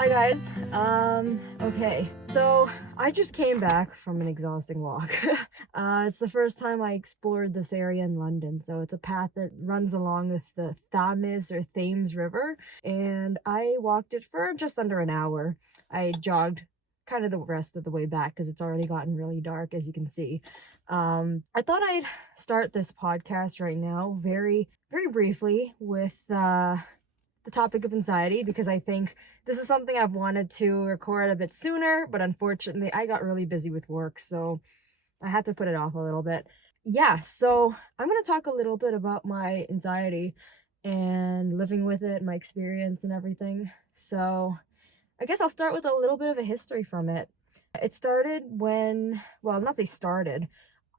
Hi guys. Okay. So I just came back from an exhausting walk. It's the first time I explored this area in London. So it's a path that runs along with the Thames River, and I walked it for just under an hour. I jogged kind of the rest of the way back because it's already gotten really dark, as you can see. I thought I'd start this podcast right now very, very briefly with the topic of anxiety, because I think this is something I've wanted to record a bit sooner, but unfortunately I got really busy with work, so I had to put it off a little bit. Yeah, so I'm going to talk a little bit about my anxiety and living with it, my experience and everything. So I guess I'll start with a little bit of a history from it. It started when, well, not say started,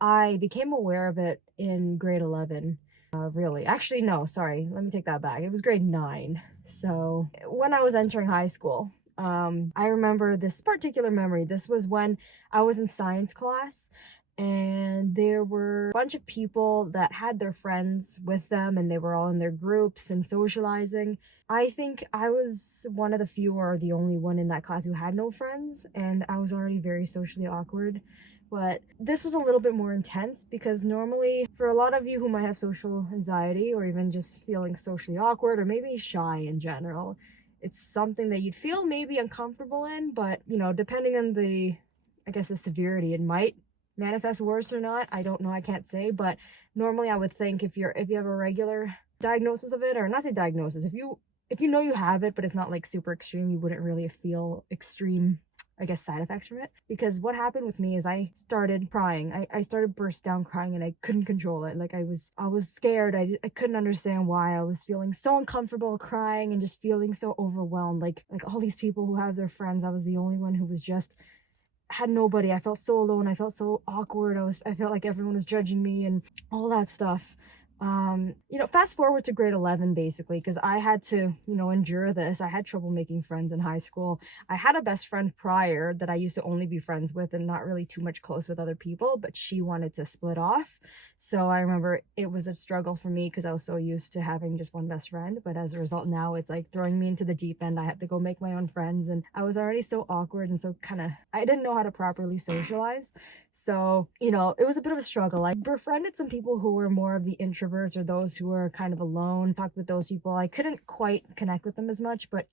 I became aware of it in grade 11. Really. Actually, no, sorry. Let me take that back. It was grade 9. So when I was entering high school, I remember this particular memory. This was when I was in science class, and there were a bunch of people that had their friends with them, and they were all in their groups and socializing. I think I was one of the few or the only one in that class who had no friends, and I was already very socially awkward. But this was a little bit more intense because normally, for a lot of you who might have social anxiety or even just feeling socially awkward or maybe shy in general, it's something that you'd feel maybe uncomfortable in, but depending on the severity, it might manifest worse or not. I don't know, I can't say, but normally I would think if you have a regular diagnosis of it, or not say diagnosis, if you know you have it, but it's not like super extreme, you wouldn't really feel extreme, I guess, side effects from it. Because what happened with me is I started crying. I started burst down crying, and I couldn't control it. Like I was scared. I couldn't understand why I was feeling so uncomfortable crying and just feeling so overwhelmed. Like all these people who have their friends, I was the only one who was just had nobody. I felt so alone. I felt so awkward. I felt like everyone was judging me and all that stuff. Fast forward to grade 11, basically, because I had to, endure this. I had trouble making friends in high school. I had a best friend prior that I used to only be friends with and not really too much close with other people, but she wanted to split off. So I remember it was a struggle for me because I was so used to having just one best friend. But as a result, now it's like throwing me into the deep end. I had to go make my own friends, and I was already so awkward and so I didn't know how to properly socialize. So, it was a bit of a struggle. I befriended some people who were more of the introverts or those who were kind of alone, talked with those people. I couldn't quite connect with them as much, but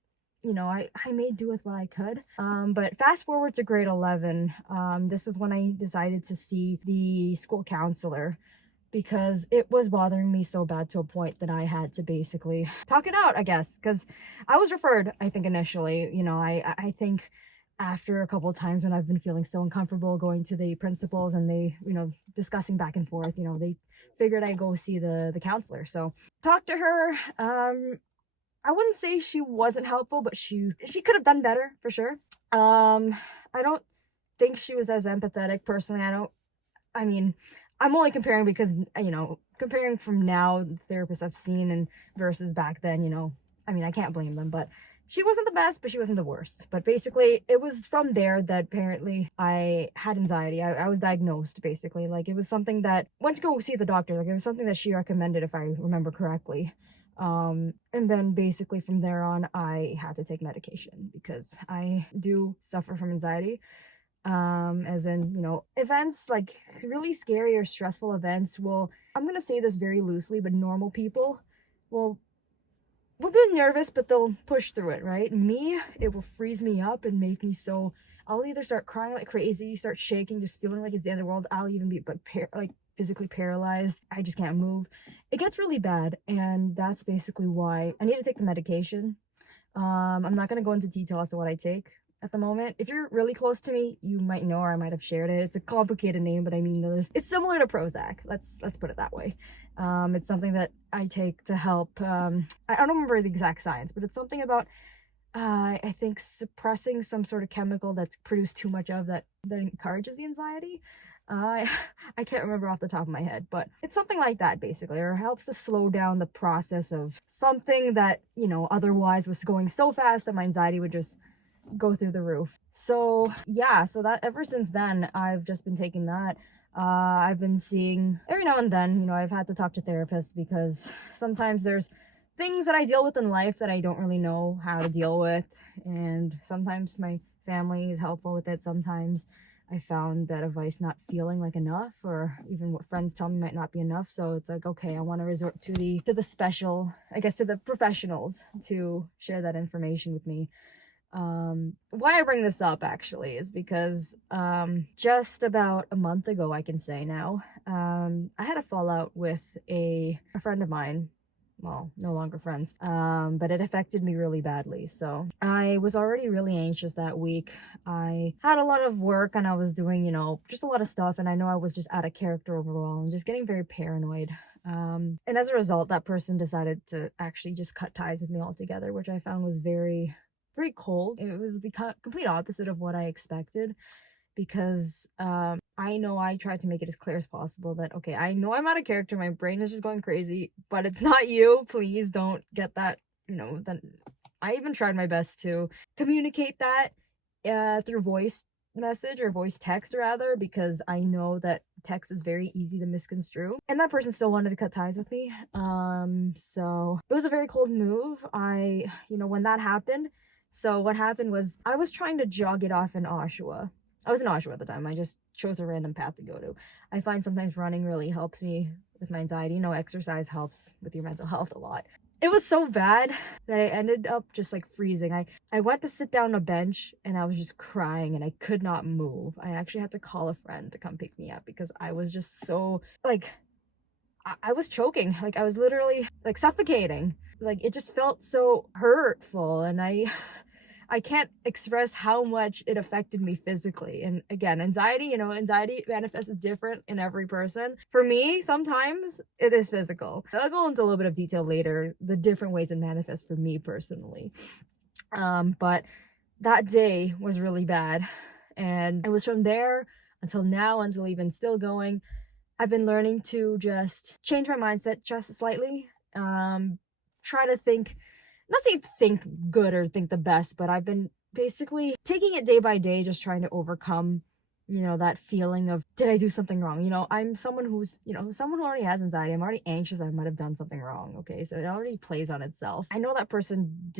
I made do with what I could. But fast forward to grade 11, this was when I decided to see the school counselor because it was bothering me so bad to a point that I had to basically talk it out, I guess, because I was referred, I think, initially. I think after a couple of times when I've been feeling so uncomfortable going to the principals and they, discussing back and forth, they figured I'd go see the counselor. So talked to her. I wouldn't say she wasn't helpful, but she could have done better for sure. I don't think she was as empathetic personally. I mean, I'm only comparing because, comparing from now, the therapists I've seen and versus back then, I can't blame them, but she wasn't the best, but she wasn't the worst. But basically, it was from there that apparently I had anxiety. I was diagnosed, basically. Like, it was something that, went to go see the doctor. Like, it was something that she recommended, if I remember correctly. And then basically from there on, I had to take medication because I do suffer from anxiety. As in, events like really scary or stressful events will, I'm going to say this very loosely, but normal people will be nervous, but they'll push through it, right? Me, it will freeze me up and make me so, I'll either start crying like crazy, start shaking, just feeling like it's the end of the world. I'll even be like physically paralyzed. I just can't move. It gets really bad, and that's basically why I need to take the medication. I'm not going to go into detail as to what I take at the moment. If you're really close to me, you might know, or I might have shared it. It's a complicated name, but I mean, it's similar to Prozac. Let's put it that way. It's something that I take to help. I don't remember the exact science, but it's something about I think suppressing some sort of chemical that's produced too much of that encourages the anxiety. I can't remember off the top of my head, but it's something like that basically, or helps to slow down the process of something that, otherwise was going so fast that my anxiety would just go through the roof. So yeah, so that ever since then, I've just been taking that. I've been seeing every now and then, I've had to talk to therapists because sometimes there's things that I deal with in life that I don't really know how to deal with. And sometimes my family is helpful with it. Sometimes I found that advice not feeling like enough, or even what friends tell me might not be enough. So it's like, okay, I want to resort to the special, I guess, to the professionals to share that information with me. Why I bring this up actually is because just about a month ago, I can say now, I had a fallout with a friend of mine. Well, no longer friends, but it affected me really badly. So I was already really anxious that week. I had a lot of work and I was doing, just a lot of stuff. And I know I was just out of character overall and just getting very paranoid. And as a result, that person decided to actually just cut ties with me altogether, which I found was very, very cold. It was the complete opposite of what I expected, because I know I tried to make it as clear as possible that, okay, I know I'm out of character, my brain is just going crazy, but it's not you. Please don't get that, then I even tried my best to communicate that through voice message, or voice text rather, because I know that text is very easy to misconstrue, and that person still wanted to cut ties with me. So it was a very cold move. When that happened, so what happened was I was trying to jog it off in Oshawa. I was in Oshawa at the time. I just chose a random path to go to. I find sometimes running really helps me with my anxiety. Exercise helps with your mental health a lot. It was so bad that I ended up just like freezing. I went to sit down on a bench and I was just crying and I could not move. I actually had to call a friend to come pick me up because I was just so like, I was choking. Like I was literally like suffocating. Like it just felt so hurtful, and I can't express how much it affected me physically. And again, anxiety manifests different in every person. For me, sometimes it is physical. I'll go into a little bit of detail later, the different ways it manifests for me personally. But that day was really bad. And it was from there until now, until even still going, I've been learning to just change my mindset just slightly. Try to think, not say think good or think the best, but I've been basically taking it day by day, just trying to overcome, that feeling of, did I do something wrong? I'm someone who's, someone who already has anxiety. I'm already anxious. I might have done something wrong. Okay. So it already plays on itself. I know that person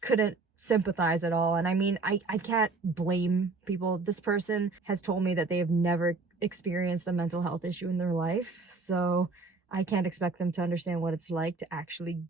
couldn't sympathize at all. And I mean, I can't blame people. This person has told me that they have never experienced a mental health issue in their life. So I can't expect them to understand what it's like to actually,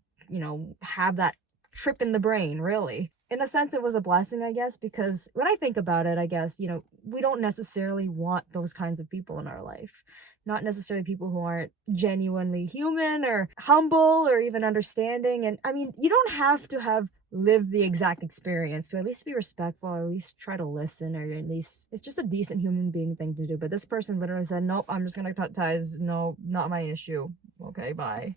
have that trip in the brain, really. In a sense, it was a blessing, I guess, because when I think about it, I guess, we don't necessarily want those kinds of people in our life. Not necessarily people who aren't genuinely human or humble or even understanding. And I mean, you don't have to have lived the exact experience to at least be respectful, or at least try to listen, or at least it's just a decent human being thing to do. But this person literally said, nope, I'm just gonna cut ties. No, not my issue. Okay, bye.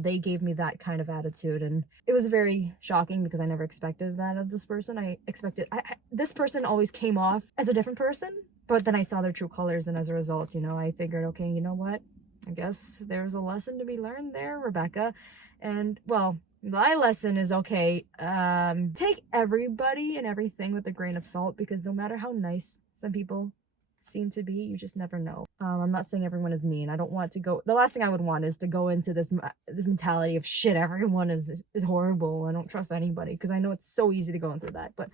They gave me that kind of attitude, and it was very shocking because I never expected that of this person. I expected this person always came off as a different person, but then I saw their true colors, and as a result, I figured, okay, you know what? I guess there's a lesson to be learned there, Rebecca. And well, my lesson is, okay, take everybody and everything with a grain of salt, because no matter how nice some people seem to be, you just never know. I'm not saying everyone is mean. I don't want to go, the last thing I would want is to go into this mentality of, shit, everyone is horrible, I don't trust anybody, because I know it's so easy to go into that. But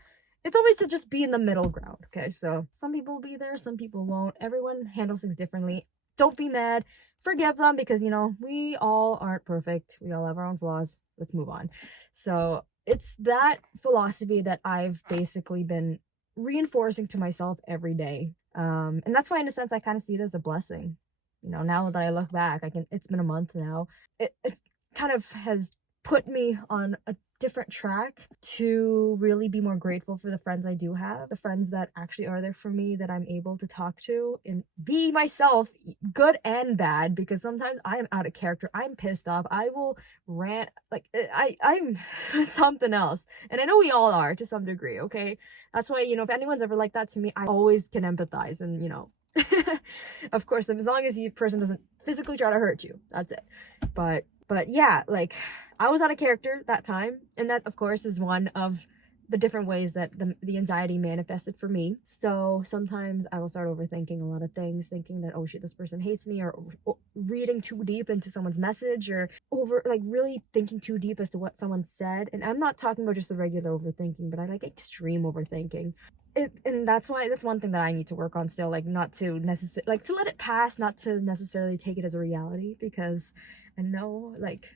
it's always to just be in the middle ground. Okay, so some people will be there, some people won't. Everyone handles things differently. Don't be mad, forgive them, because we all aren't perfect, we all have our own flaws. Let's move on. So it's that philosophy that I've basically been reinforcing to myself every day. And that's why, in a sense, I kind of see it as a blessing. Now that I look back, it's been a month now. It kind of has put me on a different track to really be more grateful for the friends I do have, the friends that actually are there for me, that I'm able to talk to and be myself, good and bad, because sometimes I am out of character, I'm pissed off, I will rant, like I'm something else, and I know we all are to some degree. Okay, that's why, if anyone's ever like that to me, I always can empathize, and of course, as long as the person doesn't physically try to hurt you, that's it. But yeah, like, I was out of character that time, and that, of course, is one of the different ways that the anxiety manifested for me. So sometimes I will start overthinking a lot of things, thinking that, oh shit, this person hates me, or reading too deep into someone's message, or really thinking too deep as to what someone said. And I'm not talking about just the regular overthinking, but I like extreme overthinking. And that's one thing that I need to work on still, like not to necessarily, like to let it pass, not to necessarily take it as a reality, because I know, like,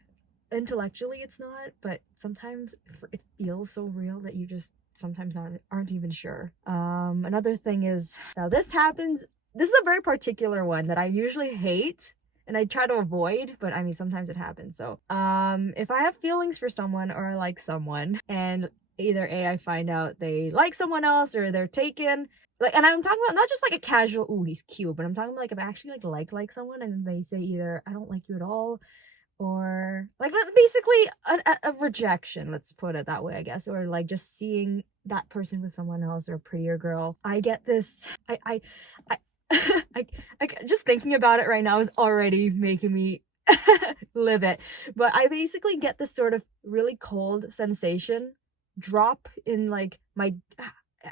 intellectually it's not, but sometimes it feels so real that you just sometimes aren't even sure. Another thing is, now this happens, this is a very particular one that I usually hate and I try to avoid, but I mean sometimes it happens. So if I have feelings for someone, or I like someone, and either I find out they like someone else, or they're taken, like, and I'm talking about not just like a casual, ooh, he's cute, but I'm talking about like if I actually like someone and they say either I don't like you at all, or like basically a rejection, let's put it that way, I guess, or like just seeing that person with someone else, or a prettier girl, I get this, I I just thinking about it right now is already making me live it. But I basically get this sort of really cold sensation drop in like my,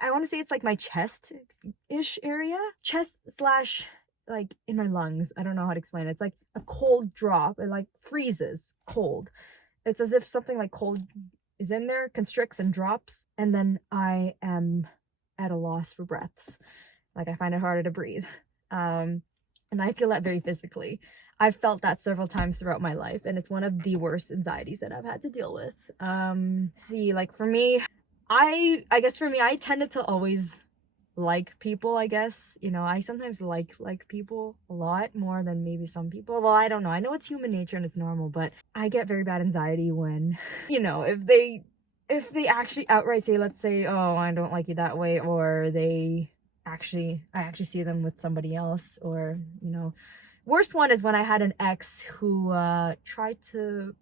I want to say it's like my chest-ish area, chest slash like in my lungs. I don't know how to explain it. It's like a cold drop. It like freezes cold. It's as if something like cold is in there, constricts and drops, and then I am at a loss for breaths. Like I find it harder to breathe. And I feel that very physically. I've felt that several times throughout my life, and it's one of the worst anxieties that I've had to deal with. See, like for me, I guess for me, I tended to always like people, I guess. You know, I sometimes like people a lot more than maybe some people. Well, I don't know. I know it's human nature and it's normal, but I get very bad anxiety when, you know, if they actually outright say, let's say, oh, I don't like you that way, or I actually see them with somebody else, or, you know, worst one is when I had an ex who tried to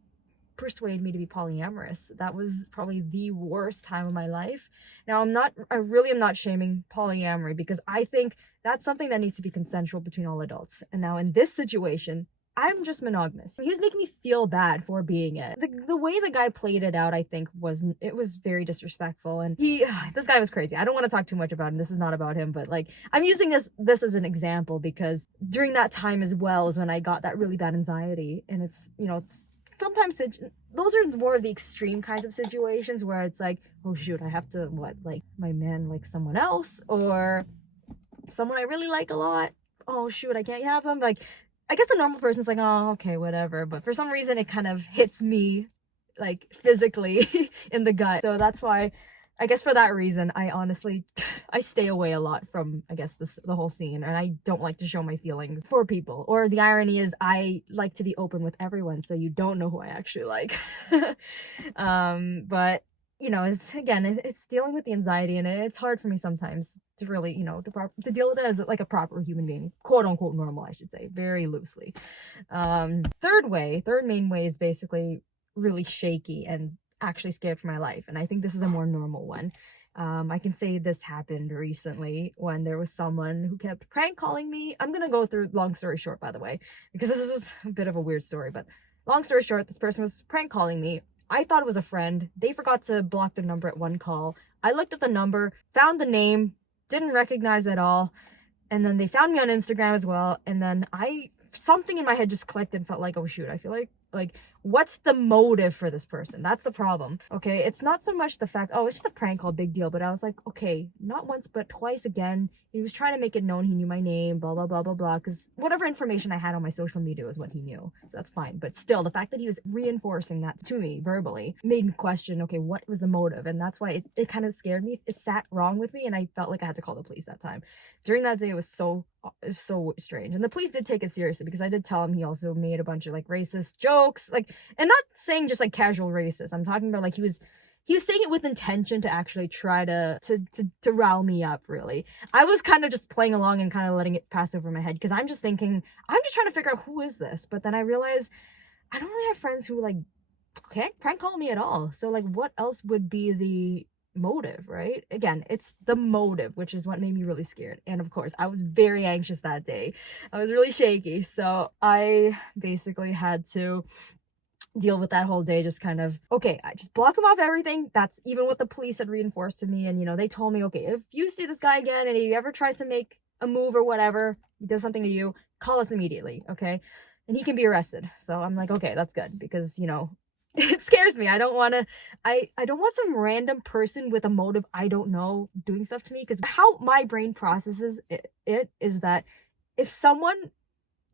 persuade me to be polyamorous. That was probably the worst time of my life. Now, I really am not shaming polyamory, because I think that's something that needs to be consensual between all adults. And now in this situation, I'm just monogamous. He was making me feel bad for being it. The way the guy played it out, I think, was very disrespectful. And this guy was crazy. I don't want to talk too much about him. This is not about him, but like, I'm using this as an example, because during that time as well is when I got that really bad anxiety. And it's, you know, sometimes those are more of the extreme kinds of situations where it's like, oh shoot, I have to, like my man likes someone else, or someone I really like a lot. Oh shoot, I can't have them. Like, I guess the normal person's like, oh, okay, whatever. But for some reason, it kind of hits me, like, physically in the gut. So that's why, I guess for that reason, I honestly, I stay away a lot from, I guess, the whole scene. And I don't like to show my feelings for people. Or the irony is, I like to be open with everyone, so you don't know who I actually like. But you know, it's dealing with the anxiety, and it's hard for me sometimes to really, you know, to deal with it as like a proper human being, quote unquote normal, I should say, very loosely. Third main way is basically really shaky and actually scared for my life, and I think this is a more normal one. I can say this happened recently when there was someone who kept prank calling me. I'm gonna go through long story short, by the way, because this is a bit of a weird story, but long story short, this person was prank calling me. I thought it was a friend. They forgot to block their number at one call. I looked at the number, found the name, didn't recognize it at all. And then they found me on Instagram as well. And then something in my head just clicked and felt like, oh shoot, I feel like, what's the motive for this person? That's the problem. Okay, it's not so much the fact, oh, it's just a prank call, big deal. But I was like, okay, not once, but twice again. He was trying to make it known he knew my name, blah, blah, blah, blah, blah. Because whatever information I had on my social media was what he knew. So that's fine. But still, the fact that he was reinforcing that to me verbally made me question, okay, what was the motive? And that's why it kind of scared me. It sat wrong with me, and I felt like I had to call the police that time. During that day, it was so strange. And the police did take it seriously, because I did tell him he also made a bunch of like racist jokes, like, and not saying just like casual racist. I'm talking about like he was saying it with intention to actually try to rile me up, really. I was kind of just playing along and kind of letting it pass over my head, because I'm just thinking, I'm just trying to figure out who is this. But then I realized I don't really have friends who like can't prank call me at all. So like, what else would be the motive, right? Again, it's the motive, which is what made me really scared. And of course, I was very anxious that day. I was really shaky. So I basically had to deal with that whole day. Just kind of, okay, I just block him off everything. That's even what the police had reinforced to me. And, you know, they told me, okay, if you see this guy again and he ever tries to make a move or whatever, he does something to you, call us immediately, okay? And he can be arrested. So I'm like, okay, that's good, because, you know, it scares me. I don't want to, I don't want some random person with a motive I don't know doing stuff to me, because how my brain processes it is that if someone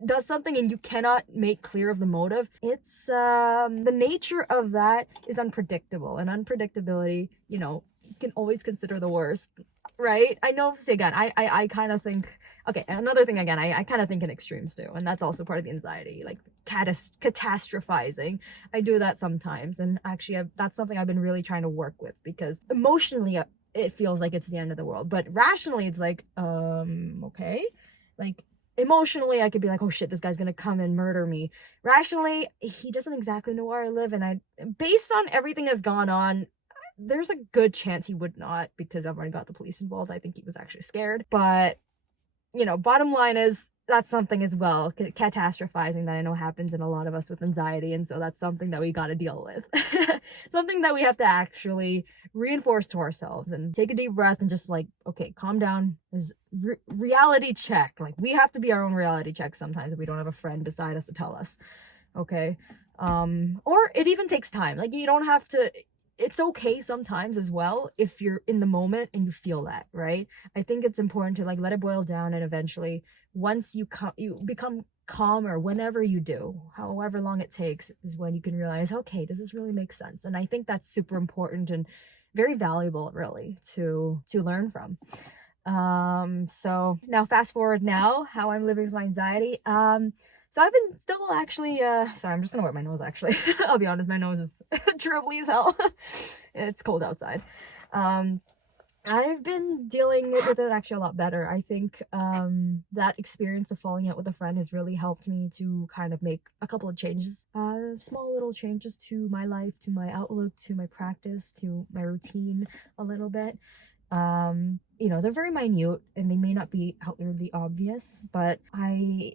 does something and you cannot make clear of the motive, it's the nature of that is unpredictable, and unpredictability, you know, you can always consider the worst, right? I know, say again, I kind of think, okay, another thing again, I kind of think in extremes too, and that's also part of the anxiety, like catastrophizing. I do that sometimes, and actually that's something I've been really trying to work with, because emotionally it feels like it's the end of the world, but rationally it's like, okay, like emotionally I could be like, oh shit, this guy's gonna come and murder me. Rationally, he doesn't exactly know where I live, and I, based on everything that's gone on, there's a good chance he would not, because I've already got the police involved. I think he was actually scared. But, you know, bottom line is, that's something as well, catastrophizing, that I know happens in a lot of us with anxiety, and so that's something that we got to deal with. Something that we have to actually reinforce to ourselves, and take a deep breath and just like, okay, calm down. Is reality check. Like, we have to be our own reality check sometimes if we don't have a friend beside us to tell us, okay? Or it even takes time. Like, you don't have to, it's okay sometimes as well if you're in the moment and you feel that, right? I think it's important to like let it boil down, and eventually once you become calmer, whenever you do, however long it takes, is when you can realize, okay, does this really make sense? And I think that's super important and very valuable, really, to learn from. So now fast forward now, how I'm living with my anxiety. So I've been still actually, sorry, I'm just gonna wipe my nose actually. I'll be honest, my nose is dribbly as hell. It's cold outside. I've been dealing with it actually a lot better. I think that experience of falling out with a friend has really helped me to kind of make a couple of changes, small little changes to my life, to my outlook, to my practice, to my routine a little bit. You know, they're very minute and they may not be outwardly obvious, but I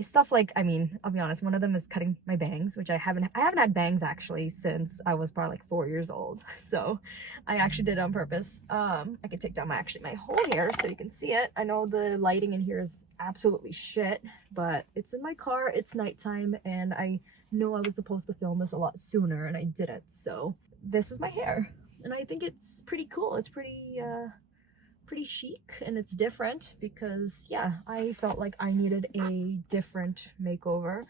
stuff like, I mean, I'll be honest, one of them is cutting my bangs, which I haven't had bangs actually since I was probably like 4 years old. So I actually did it on purpose. I could take down my whole hair so you can see it. I know the lighting in here is absolutely shit, but it's in my car, it's nighttime, and I know I was supposed to film this a lot sooner and I didn't. So this is my hair. And I think it's pretty cool. It's pretty chic, and it's different because, yeah, I felt like I needed a different makeover,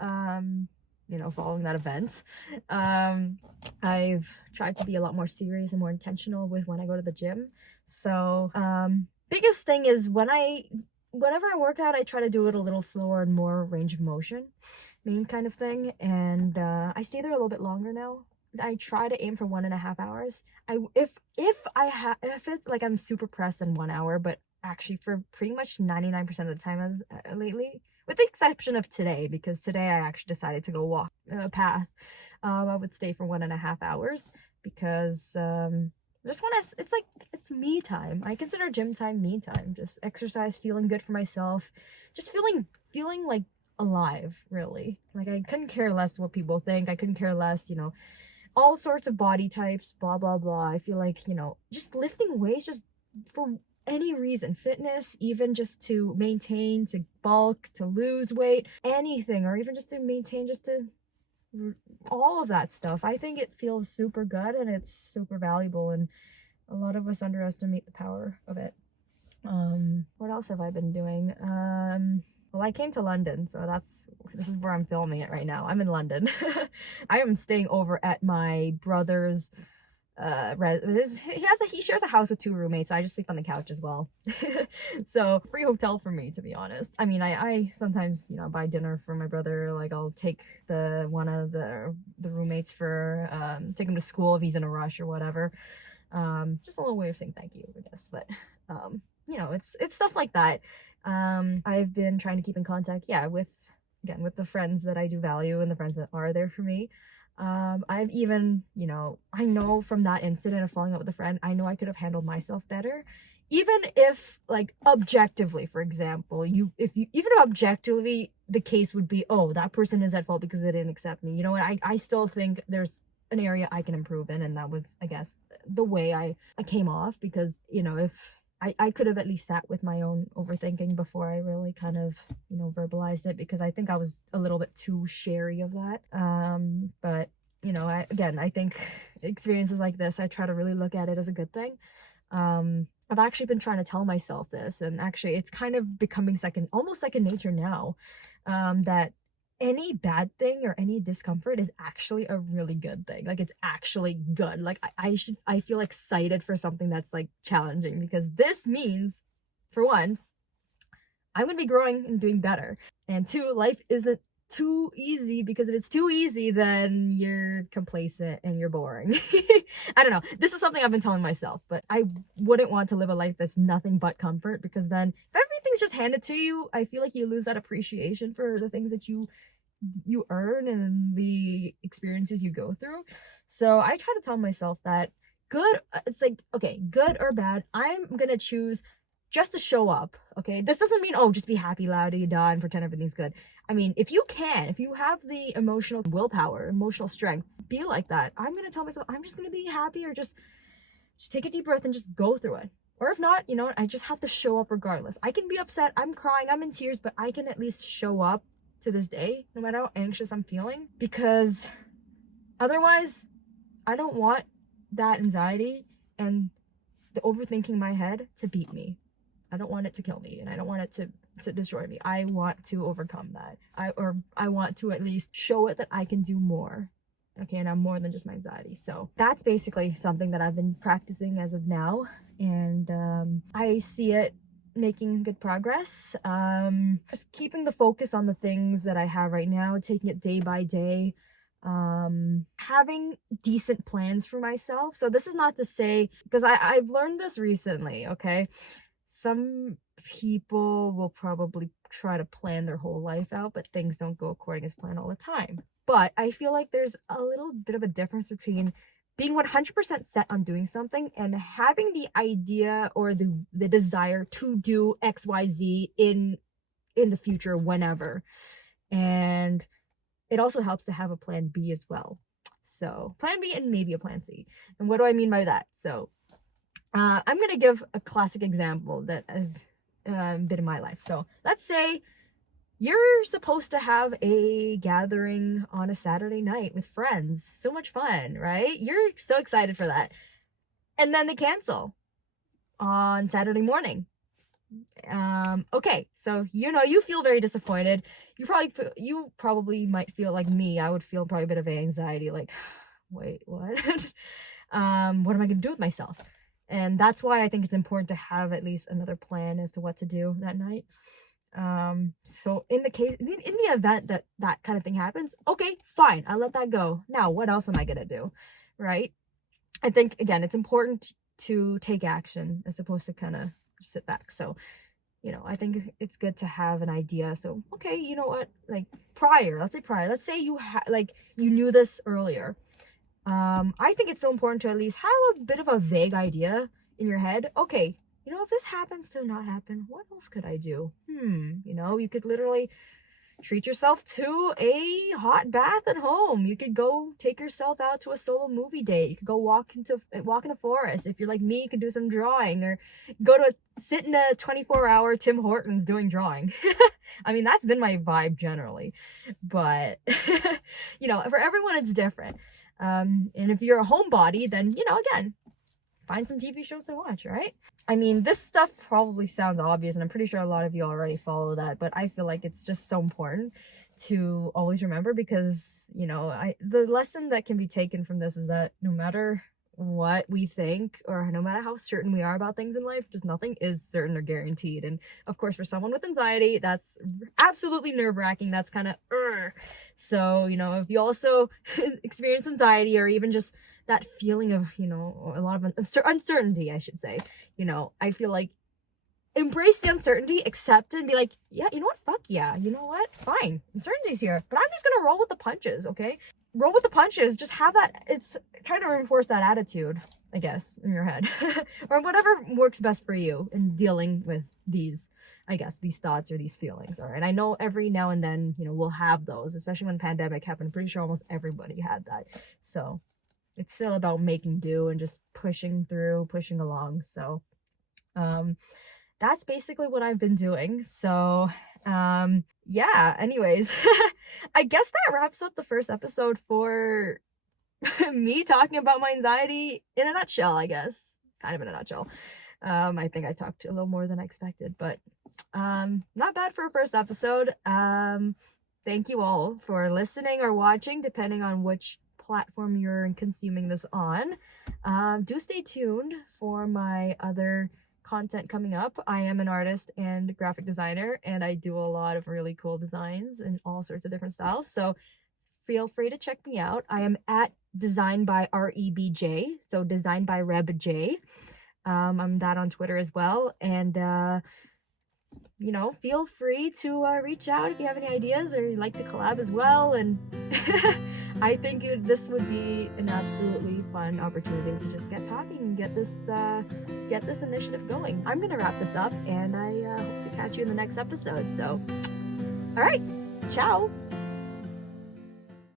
you know, following that event. I've tried to be a lot more serious and more intentional with when I go to the gym. So, biggest thing is whenever I work out, I try to do it a little slower and more range of motion, main kind of thing. And, I stay there a little bit longer now. I try to aim for 1.5 hours. If it's like I'm super pressed in 1 hour, but actually for pretty much 99% of the time as lately, with the exception of today, because today I actually decided to go walk a path. I would stay for 1.5 hours because just want to. It's like it's me time. I consider gym time me time. Just exercise, feeling good for myself, just feeling like alive. Really, like I couldn't care less what people think. I couldn't care less, you know. All sorts of body types, blah, blah, blah. I feel like, you know, just lifting weights just for any reason, fitness, even just to maintain, to bulk, to lose weight, anything, or even just to maintain, just to all of that stuff. I think it feels super good and it's super valuable, and a lot of us underestimate the power of it. What else have I been doing? Well, I came to London, so this is where I'm filming it right now. I'm in London. I am staying over at my brother's he shares a house with 2 roommates, so I just sleep on the couch as well. So free hotel for me, to be honest. I mean, I sometimes, you know, buy dinner for my brother. Like, I'll take one of the roommates for take him to school if he's in a rush or whatever. Just a little way of saying thank you, I guess. But you know, it's stuff like that. I've been trying to keep in contact, yeah, with the friends that I do value and the friends that are there for me. I've even, you know, I know from that incident of falling out with a friend, I know I could have handled myself better even if, like, objectively, for example, even if objectively the case would be, oh, that person is at fault because they didn't accept me, you know what, I still think there's an area I can improve in, and that was, I guess, the way I came off, because, you know, if I could have at least sat with my own overthinking before I really kind of, you know, verbalized it, because I think I was a little bit too sherry of that. But, you know, I think experiences like this, I try to really look at it as a good thing. I've actually been trying to tell myself this, and actually it's kind of becoming almost second nature now, that any bad thing or any discomfort is actually a really good thing. Like, it's actually good. Like, I feel excited for something that's like challenging, because this means, for one, I'm gonna be growing and doing better. And two, life isn't too easy, because if it's too easy, then you're complacent and you're boring. I don't know. This is something I've been telling myself, but I wouldn't want to live a life that's nothing but comfort, because then if everything's just handed to you, I feel like you lose that appreciation for the things that you earn and the experiences you go through. So I try to tell myself that it's like, okay, good or bad, I'm gonna choose just to show up. Okay, this doesn't mean, oh, just be happy, loudy, da, and pretend everything's good. I mean, if you have the emotional willpower, emotional strength, be like that. I'm gonna tell myself I'm just gonna be happy, or just take a deep breath and just go through it. Or if not, you know, I just have to show up regardless. I can be upset, I'm crying, I'm in tears, but I can at least show up to this day, no matter how anxious I'm feeling, because otherwise, I don't want that anxiety and the overthinking in my head to beat me. I don't want it to kill me, and I don't want it to destroy me. I want to overcome that. I want to at least show it that I can do more. Okay, and I'm more than just my anxiety. So that's basically something that I've been practicing as of now, and I see it making good progress. Just keeping the focus on the things that I have right now, taking it day by day, having decent plans for myself. So this is not to say, because I've learned this recently, okay? Some people will probably try to plan their whole life out, but things don't go according as planned all the time. But I feel like there's a little bit of a difference between being 100% set on doing something and having the idea or the desire to do XYZ in the future, whenever. And it also helps to have a plan B as well. So plan B and maybe a plan C. And what do I mean by that? So I'm going to give a classic example that has been in my life. So let's say you're supposed to have a gathering on a Saturday night with friends. So much fun, right? You're so excited for that. And then they cancel on Saturday morning. Okay, so, you know, you feel very disappointed. You probably might feel like me. I would feel probably a bit of anxiety, like, wait, what? What am I going to do with myself? And that's why I think it's important to have at least another plan as to what to do that night. So in the event that that kind of thing happens, okay, fine, I'll let that go. Now, what else am I gonna do, right? I think, again, it's important to take action as opposed to kind of sit back. So, you know, I think it's good to have an idea. So, okay, you know what, like let's say you you knew this earlier. I think it's so important to at least have a bit of a vague idea in your head. Okay, you know, if this happens to not happen, what else could I do? You know, you could literally treat yourself to a hot bath at home. You could go take yourself out to a solo movie date. You could go walk in a forest. If you're like me, you could do some drawing, or sit in a 24-hour Tim Hortons doing drawing. I mean, that's been my vibe generally, but you know, for everyone it's different. And if you're a homebody, then, you know, again, find some TV shows to watch, right? I mean, this stuff probably sounds obvious, and I'm pretty sure a lot of you already follow that, but I feel like it's just so important to always remember, because, you know, the lesson that can be taken from this is that no matter what we think, or no matter how certain we are about things in life, just nothing is certain or guaranteed. And of course, for someone with anxiety, that's absolutely nerve-wracking. That's kind of so, you know, if you also experience anxiety, or even just that feeling of, you know, a lot of uncertainty, I should say, you know, I feel like embrace the uncertainty, accept it, and be like, yeah, you know what, fuck yeah, you know what, fine, uncertainty's here, but I'm just gonna roll with the punches. Okay, roll with the punches. Just have that. It's trying to reinforce that attitude. I guess, in your head. Or whatever works best for you in dealing with these, I guess, these thoughts or these feelings. All right. I know every now and then, we'll have those, especially when the pandemic happened. I'm pretty sure almost everybody had that. So it's still about making do and just pushing through, pushing along. So that's basically what I've been doing. So yeah, anyways, I guess that wraps up the first episode for me talking about my anxiety in a nutshell, I guess. Kind of in a nutshell. I think I talked a little more than I expected, but not bad for a first episode. Thank you all for listening or watching, depending on which platform you're consuming this on. Do stay tuned for my other content coming up. I am an artist and graphic designer, and I do a lot of really cool designs in all sorts of different styles. So feel free to check me out. I am at Design by REBJ, so Design by Reb J. I'm that on Twitter as well, and feel free to reach out if you have any ideas or you'd like to collab as well. And I think this would be an absolutely fun opportunity to just get talking and get this initiative going. I'm gonna wrap this up, and I hope to catch you in the next episode. So, all right, ciao.